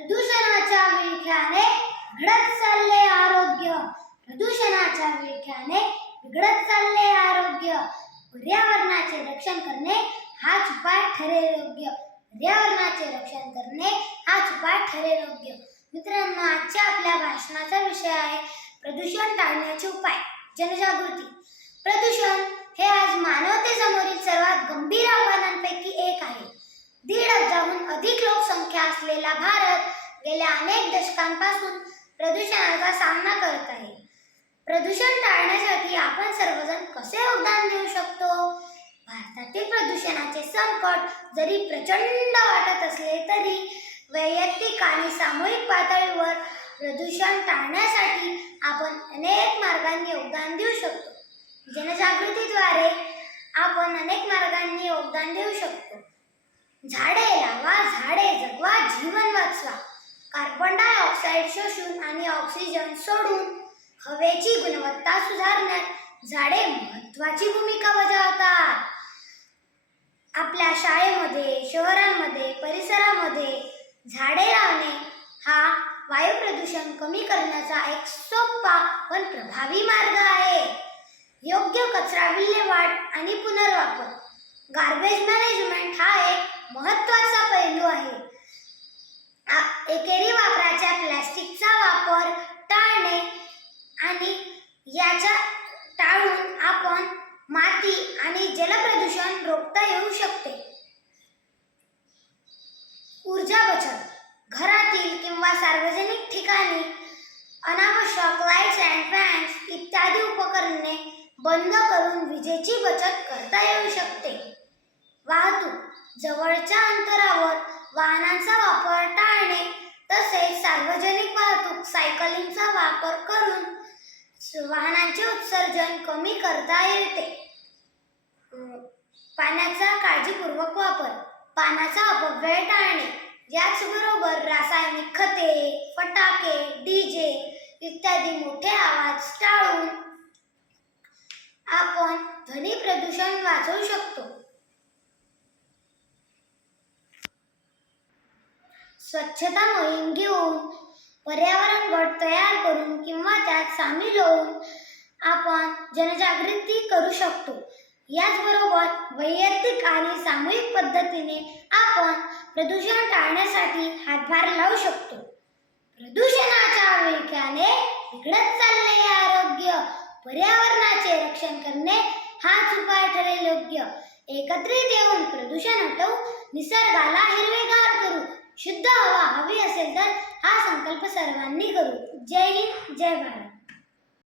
प्रदूषणाच्या विळख्याने घडत चालले आरोग्य. प्रदूषणाच्या विळख्याने बिघडत चालले आरोग्य. पर्यावरणाचे रक्षण करणे हाच उपाय ठरेल योग्य पर्यावरणाचे रक्षण करणे हाच उपाय ठरेल योग्य मित्रांनो आजच्या आपल्या भाषणाचा विषय आहे प्रदूषण टाळण्याचे उपाय. जनजागृती. प्रदूषण हे आज मानवतेसमोरील सर्वात गंभीर आव्हानांपैकी एक आहे. दीड अब्जाहून अधिक लोकसंख्या असलेला भारत गेल्या अनेक दशकांपासून प्रदूषणाचा सामना करत आहे. प्रदूषण टाळण्यासाठी आपण सर्वजण कसे योगदान देऊ शकतो? भारतातील प्रदूषणाचे संकट जरी प्रचंड वाटत असले तरी वैयक्तिक आणि सामूहिक पातळीवर प्रदूषण टाळण्यासाठी आपण अनेक मार्गांनी योगदान देऊ शकतो. जनजागृतीद्वारे आपण अनेक मार्गांनी योगदान देऊ शकतो. झाडे लावा झाडे जगवा जीवन वाचवा. कार्बन डायऑक्साईड शोषून आणि ऑक्सिजन सोडून हवेची गुणवत्ता सुधारण्यात झाडे महत्वाची भूमिका बजावतात. आपल्या शाळेमध्ये शहरांमध्ये परिसरामध्ये झाडे लावणे हा वायू प्रदूषण कमी करण्याचा एक सोपा पण प्रभावी मार्ग आहे. योग्य कचरा विल्हेवाट आणि पुनर्वापर गार्बेज मॅनेजमेंट हा एक महत्त्वाचा पैलू आहे आ- एकेरी वापराच्या प्लॅस्टिकचा वापर टाळणे आणि याचा टाळून आपण माती आणि जलप्रदूषण रोखता येऊ शकते. ऊर्जा बचत घरातील किंवा सार्वजनिक ठिकाणी अनावश्यक लाईट्स अँड फॅन्स इत्यादी उपकरणे बंद करून विजेची बचत करता येऊ शकते. वाहतूक जवळच्या अंतरावर वाहनांचा वापर टाळणे तसेच सार्वजनिक वाहतूक सायकलिंगचा वापर करून वाहनांचे उत्सर्जन कमी करता येते. पाण्याचा काळजीपूर्वक वापर पाण्याचा अपव्यय टाळणे याचबरोबर रासायनिक खते फटाके डीजे इत्यादी मोठे आवाज टाळून आपण ध्वनी प्रदूषण वाचवू शकतो. स्वच्छता मोहीम घेऊन पर्यावरण गट तयार करून किंवा त्यात सामील होऊन आपण जनजागृती करू शकतो. याचबरोबर वैयक्तिक आणि सामूहिक पद्धतीने आपण प्रदूषण टाळण्यासाठी हातभार लावू शकतो. प्रदूषणाच्या विळख्याने बिघडत चालले आरोग्य पर्यावरणाचे रक्षण करणे हाच उपाय ठरेल योग्य. एकत्रित येऊन प्रदूषण हटवू निसर्गाला हिरवेगार करू शुद्ध हवा हवी असेल तर हा संकल्प सर्वांनी करू. जय हिंद जय भारत.